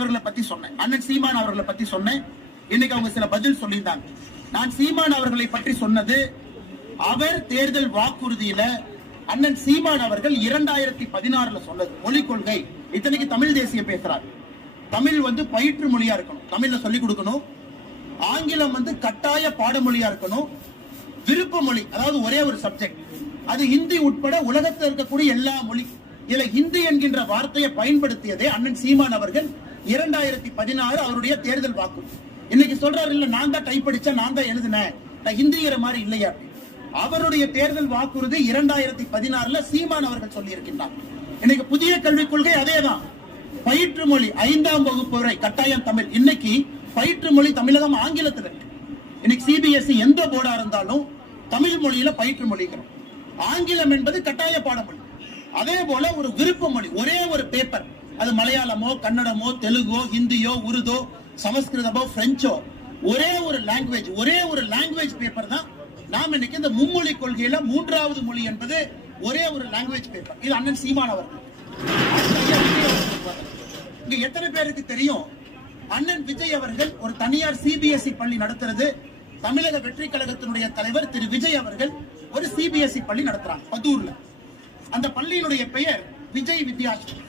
அவர்களை பத்தி சொன்னேன், அண்ணன் சீமான் அவர்களை பத்தி சொன்னேன். இன்னைக்கு அவங்க சில பதில் சொல்லியிருந்தாங்க. நான் சீமான் அவர்களை பற்றி சொன்னது, அவர் தேர்தல் வாக்குறுதியில அண்ணன் சீமான் அவர்கள் 2016 சொன்னது மொழிக் கொள்கை. இத்தனைக்கு தமிழ் தேசியம் பேசுறாரு. தமிழ் பயிற்று மொழியா இருக்கணும், தமிழ்ல சொல்லிக் கொடுக்கணும். ஆங்கிலம் கட்டாய பாடமொழியா இருக்கணும். விருப்ப மொழி, அதாவது ஒரே ஒரு சப்ஜெக்ட், அது ஹிந்தி உட்பட உலகத்தில் இருக்கக்கூடிய எல்லா மொழி. இதுல ஹிந்தி என்கின்ற வார்த்தையை பயன்படுத்தியதே அண்ணன் சீமான் அவர்கள் 2016 அவருடைய தேர்தல் வாக்கு. இன்னைக்கு சொல்றாரு, இல்ல நான் தான் டைப் படிச்சேன், நான் தான் எழுதினேன், நான் ஹிந்திங்கிற மாதிரி இல்லையா. அவருடைய தேர்தல் வாக்குறுதி 2016 சீமான் அவர்கள் சொல்லி இருக்கின்றார். இன்னைக்கு புதிய கல்விக் கொள்கை அதேதான். பயிற்று மொழி 5ஆம் வகுப்பு வரை கட்டாயம் தமிழ். இன்னைக்கு பயிற்று மொழி தமிழகம் ஆங்கிலத்தில் இருக்கு. இன்னைக்கு சிபிஎஸ்இ எந்த போர்டா இருந்தாலும் தமிழ் மொழியில பயிற்று மொழிக்கிறோம். ஆங்கிலம் என்பது கட்டாய பாடமொழி. அதே போல ஒரு விருப்ப மொழி, ஒரே ஒரு பேப்பர், அது மலையாளமோ கன்னடமோ தெலுங்கோ ஹிந்தியோ உருதோ சமஸ்கிருதமோ பிரெஞ்சோ, ஒரே ஒரு லாங்குவேஜ் பேப்பர் தான். நாம் இன்னைக்கு இந்த மும்மொழி கொள்கையில 3வது மொழி என்பது ஒரே ஒரு லாங்குவேஜ் பேப்பர். இது அண்ணன் சீமான் அவர்கள். இங்க எத்தனை பேருக்கு தெரியும், அண்ணன் விஜய் அவர்கள் ஒரு தனியார் சிபிஎஸ்இ பள்ளி நடத்துறது. தமிழக வெற்றி கழகத்தினுடைய தலைவர் திரு விஜய் அவர்கள் ஒரு சிபிஎஸ்இ பள்ளி நடத்துறாங்க பதூர்ல. அந்த பள்ளியினுடைய பெயர் விஜய் வித்யாஸ்ரம்.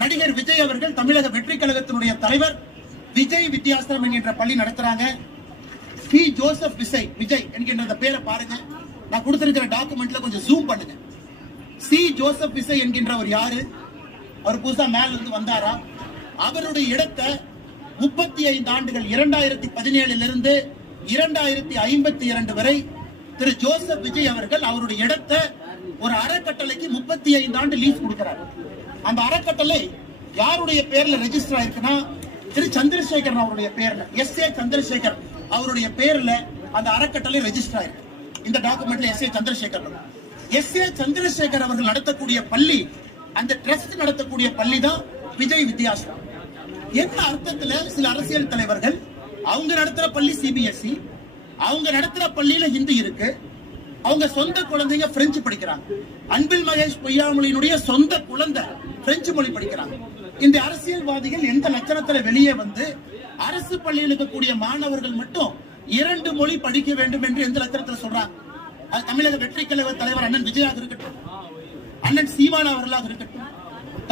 நடிகர் விஜய் அவர்கள் தமிழக வெற்றி கழகத்தினுடைய தலைவர் விஜய் வித்யாஸ்ரம் என்கின்ற பள்ளி நடத்துறாங்க. சி ஜோசப் விஜய் என்கின்ற பேரை பாருங்க, நான் கொடுத்திருக்கிற டாக்குமெண்ட்ல கொஞ்சம் ஜூம் பண்ணுங்க. சி ஜோசப் விஜய் என்கின்றவர் யாரு? அவர் புதுசா மேல இருந்து வந்தாரா? அவருடைய இடத்தை 35 ஆண்டுகள் 2017 இருந்து 2052 வரை திரு ஜோசப் விஜய் அவர்கள் அவருடைய இடத்தை ஒரு அறக்கட்டளைக்கு 35 ஆண்டு லீஸ் கொடுக்கிறார். அந்த அறக்கட்டளை யாருடைய பேர்ல ரெஜிஸ்டர் ஆயிருக்குன்னா, திரு சந்திரசேகர் அவருடைய பேர்ல, எஸ்.ஏ. சந்திரசேகர் அவருடைய பேர்ல அந்த அறக்கட்டளை ரெஜிஸ்டர் ஆயிருக்கு. இந்த டாக்குமெண்ட்ல எஸ்.ஏ. சந்திரசேகர் அவர்கள் நடத்தக்கூடிய பள்ளி, அந்த ட்ரஸ்ட் நடத்தக்கூடிய பள்ளி தான் விஜய் வித்யாஸ்ரம். என்ன அர்த்தத்துல சில அரசியல் தலைவர்கள் அவங்க நடத்துற பள்ளி சிபிஎஸ்இ, அவங்க நடத்துற பள்ளியில ஹிந்தி இருக்கு, அவங்க சொந்த குழந்தைங்க பிரெஞ்சு படிக்கிறாங்க. அன்பில் மகேஷ் பொய்யாமொழியினுடைய சொந்த குழந்தை பிரெஞ்சு மொழி படிக்கிறாங்க. இந்த அரசியல்வாதிகள் எந்த லட்சணத்துல வெளியே அரசு பள்ளியில் இருக்கக்கூடிய மாணவர்கள் மட்டும் 2 மொழி படிக்க வேண்டும் என்று எந்த லட்சணத்துல சொல்றாங்க? அது தமிழக வெற்றி கழக தலைவர் அண்ணன் விஜயாக இருக்கட்டும், அண்ணன் சீமான் அவர்களாக இருக்கட்டும்,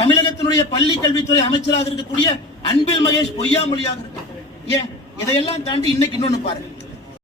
தமிழகத்தினுடைய பள்ளி கல்வித்துறை அமைச்சராக இருக்கக்கூடிய அன்பில் மகேஷ் பொய்யாமொழியாக இருக்கட்டும். ஏன் இதையெல்லாம் தாண்டி இன்னைக்கு இன்னொன்னு பாருங்க,